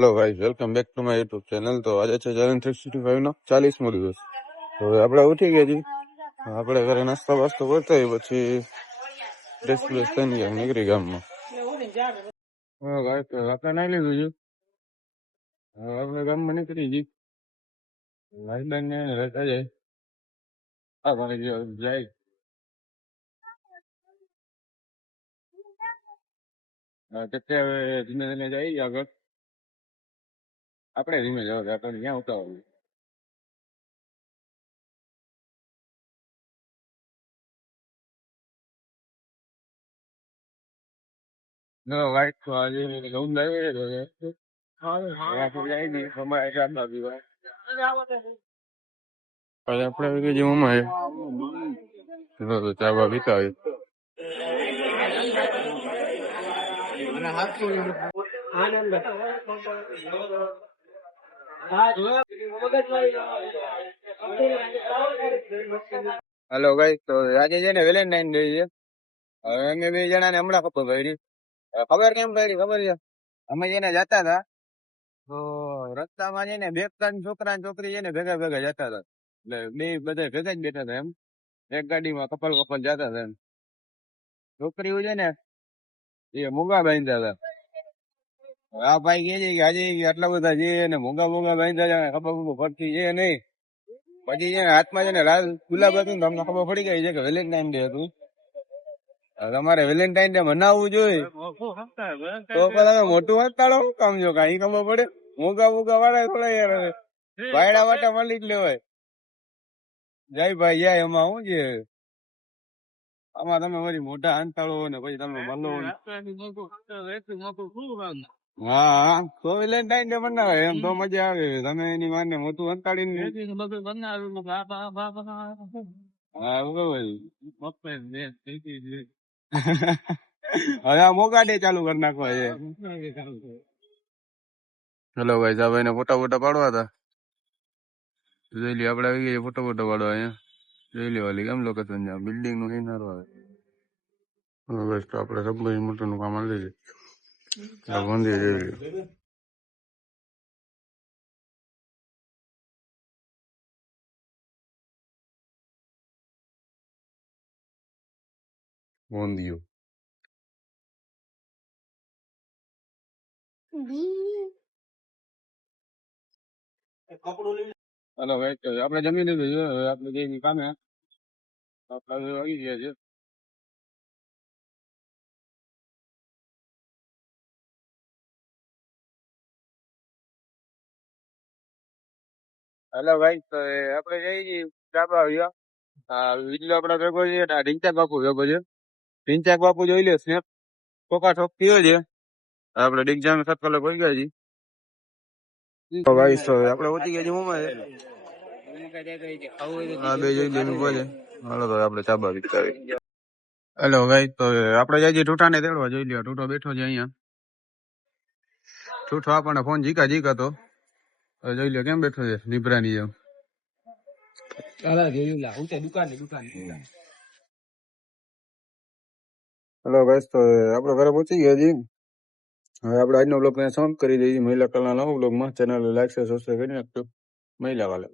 Hello guys, welcome back to my YouTube channel. તો આજે છે ચેલેન્જ 365 નો 40મો દિવસ. તો આપણે ઉઠી ગયા છીએ, આપણે ઘરે નાસ્તો બાસ્તો કરતા હોય પછી ડ્રેસ બ્રેસ થઈને ગયા નીકળી ગામમાં. હા ગાઈઝ, તો આપણે નાઈ લીધું છે, હવે આપણે ગામમાં નીકળી જઈએ. ભાઈબંધ ને રહેતા જાય આ પાણી જાય કેટલે હવે ધીમે ધીમે જઈએ આગળ. આપણે ધીમે જવા આપણે ક્યાં ઉતાવળ. No, right, તો આજે લઉં લાવી તો આપણે જાય નહીં અમારે ચાંદા પીવા પછી આપણે આવી ગઈ મમ્મા તો ચાવા પીતા હોય. હેલો ગાઈસ, તો આજે છે ને વેલેન્ટાઇન ડે છે. હવે અમે બે જણા ને હમણાં ખબર પડી. ખબર કેમ પડી ખબર છે? અમે જેને જતા હતા તો રસ્તામાં છે ને બે ત્રણ છોકરા ને છોકરી છે ને ભેગા ભેગા જતા હતા. એટલે બે બધા ભેગા જ બેઠા હતા એમ. એક ગાડીમાં કપલ કપલ જતા હતા એમ. છોકરીઓ છે ને એ મૂંગા બાંધ્યા હતા. આ ભાઈ કે છે કે આજે આટલા બધા છે ને મૂંગા મૂંગા બાંધ્યા છે, ખબર પડતી છે નહીં. પછી છે ને હાથમાં છે ને લાલ ગુલાબ હતું ને તમને ખબર પડી ગઈ છે કે વેલેન્ટાઇન ડે હતું. તમારે વેલેન્ટાઇન ડે મનાવવું જોઈએ તો પેલા મોટું વાતાડો શું કામ છો કઈ ખબર પડે. મોગા મોગા વાળા થોડા યાર વાયડા વાટા મળી જ લેવાય. જય ભાઈ જય. એમાં શું છે આમાં તમે વળી મોટા અંતાળો ને પછી તમે મળો. હા તો વેલેન્ટાઇન ડે મનાવે એમ તો મજા આવે. તમે એની માને મોટું અંતાડીને હા હવે આ મોગા ડે ચાલુ કરી નાખવા છે. હેલો ભાઈ, આ ભાઈ ને ફોટા ફોટા પાડવા હતા. જોઈ લ્યો આપડે આવી ગયા ફોટો ફોટો પાડવા. અહીંયા જોઈ લ્યો વાલી કેમ લોકેશન છે. બિલ્ડિંગ નું કઈ સારું આવે બસ. તો આપડે સબમરીન મોટર નું કામ આવી જાય મંદિર જોઈ લ્યો. વોંદિયો હલો ભાઈ, તો આપડે જમી લીધું છે. હવે આપડે જઈ કામે આપડે આવી ગયા છે. હેલો ભાઈ, તો આપડે જઈ છીએ ડાબા આવ્યા. વિડીયો આપડા ભેગો છે. ઢીંચાક બાપુ ભેગો છે. ઢીંચાક બાપુ જોઈ લે સ્નેપ ઠોકા ઠોક થયો છે. આપડે ડિગ્જામ સર્કલ પડી ગયા છીએ. ભાઈ, તો આપડે પહોંચી ગયા છીએ મોમાં. હા બે જોઈ લે બોલે. હાલો તો આપડે ચાબા વિચારી. હેલો ભાઈ, તો આપડે જઈએ ઠૂઠા ને તેડવા. જોઈ લ્યો ઠૂઠો બેઠો છે અહીંયા. ઠૂઠો આપણને ફોન જીકા જીકા તો જોઈ લ્યો કેમ બેઠો છે નીબરાની જેમ. હેલો ભાઈ, તો આપડે ઘરે પહોંચી ગયા છીએ. હવે આપણે આજનો બ્લોગ સમાપ્ત કરી દઈએ. મહિલા કલના નવો બ્લોગમાં ચેનલ લાઈક છે સબસ્ક્રાઈબ કરી નાખજો. મહિલા વાલા.